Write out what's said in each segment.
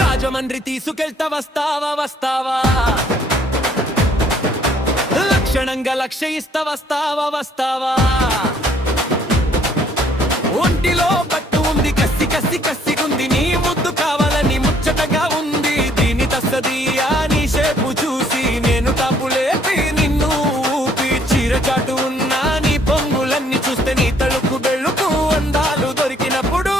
రాజమండ్రి తీసుకెళ్తా వస్తావా వస్తావా, లక్షణంగా లక్ష్య ఇస్తా వస్తావా వస్తావా. ఒంటిలో పట్టు ఉంది, కసి కసి కసిగుంది, నీ ముద్దు కావాలని ముచ్చటగా ఉంది. దీని తస్తది నీ షేపు చూసి నేను తాపులేపి నిన్ను ఊపి, చీరచాటు ఉన్నా నీ పొంగులన్నీ చూస్తే నీ తలుపు బెళ్ళుకు అందాలు దొరికినప్పుడు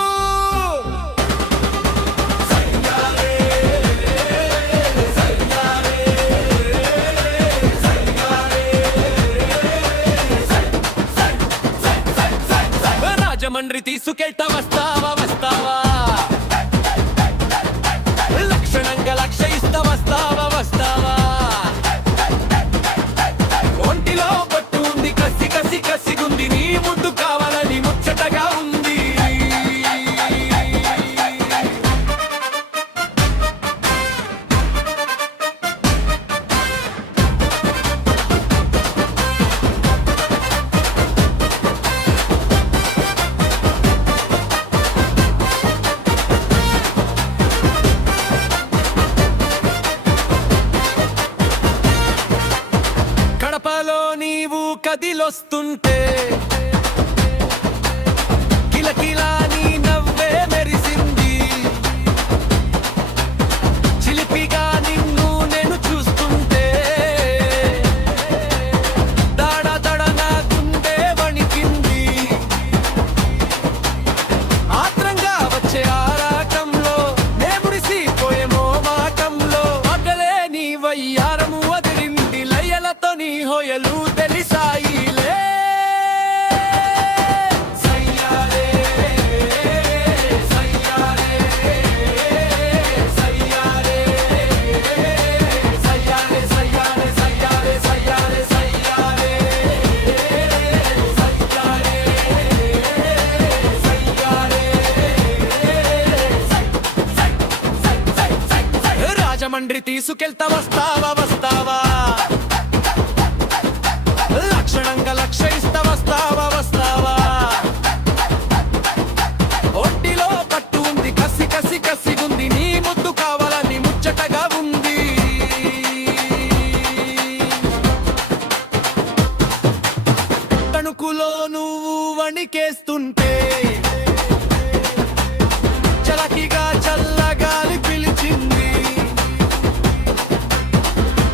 రాజమండ్రి తీసుకెళ్తా వస్తావా వస్తావా, లక్షణంగా లక్ష్య ఇస్తా వస్తావా వస్తావా. ఒంటిలో పట్టు ఉంది, కసి కసి కసిగుంది, నీ ముద్దు కావాలని ముచ్చటగా ఉంది. కడపలో నీవు కదిలొస్తుంటే కిలకిలా నీ నవ్వే మెరిసింది, చిలిపిగా నిన్ను నేను చూస్తుంటే దడ దడ నా గుండె వణికింది. ఆత్రంగా వచ్చే ఆరాటంలో నే మురిసిపోయేమో మాటంలో, పగలే నీ వయ్యారము వదిలింది, లయలతో నీ హోయలు తెలిసాయిలే. రాజమండ్రి తీసుకెళ్తా వస్తావా వస్తావా, లక్షణంగా లక్ష్య ఇస్తా వస్తావా వస్తావా. ఒంటిలో పట్టు ఉంది, కసి కసి కసిగుంది, నీ ముద్దు కావాలని ముచ్చటగా ఉంది. తణుకులో నువ్వు వణికేస్తుంటే చలకిగా చల్లగాలి పిలిచింది,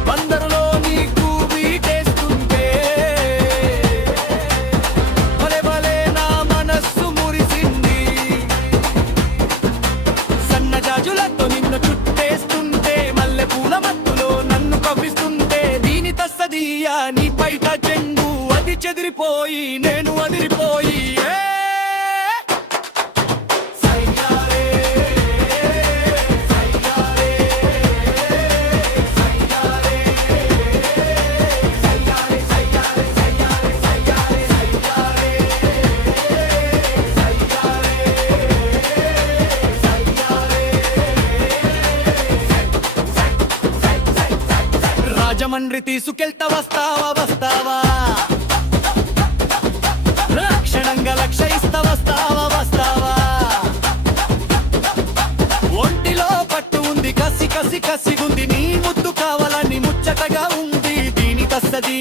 బందరులో నీకు వీటేస్తుంటే భలే భలే నా మనస్సు మురిసింది. సన్నజాజులతో నిన్ను చుట్టేస్తుంటే, మల్లె పూల మత్తులో నన్ను కవ్విస్తుంటే, దీని తస్సదియా నీ బయట చెంగు అది చెదిరిపోయి నేను అదిరిపోయి రాజమండ్రి తీసుకెళ్తా వస్తావా వస్తావా, లక్షణంగా లక్ష్య ఇస్తా వస్తావా వస్తావా. ఒంటిలో పట్టు ఉంది, కసి కసి కసిగుంది, నీ ముద్దు కావాలని ముచ్చటగా ఉంది. దీని తస్తది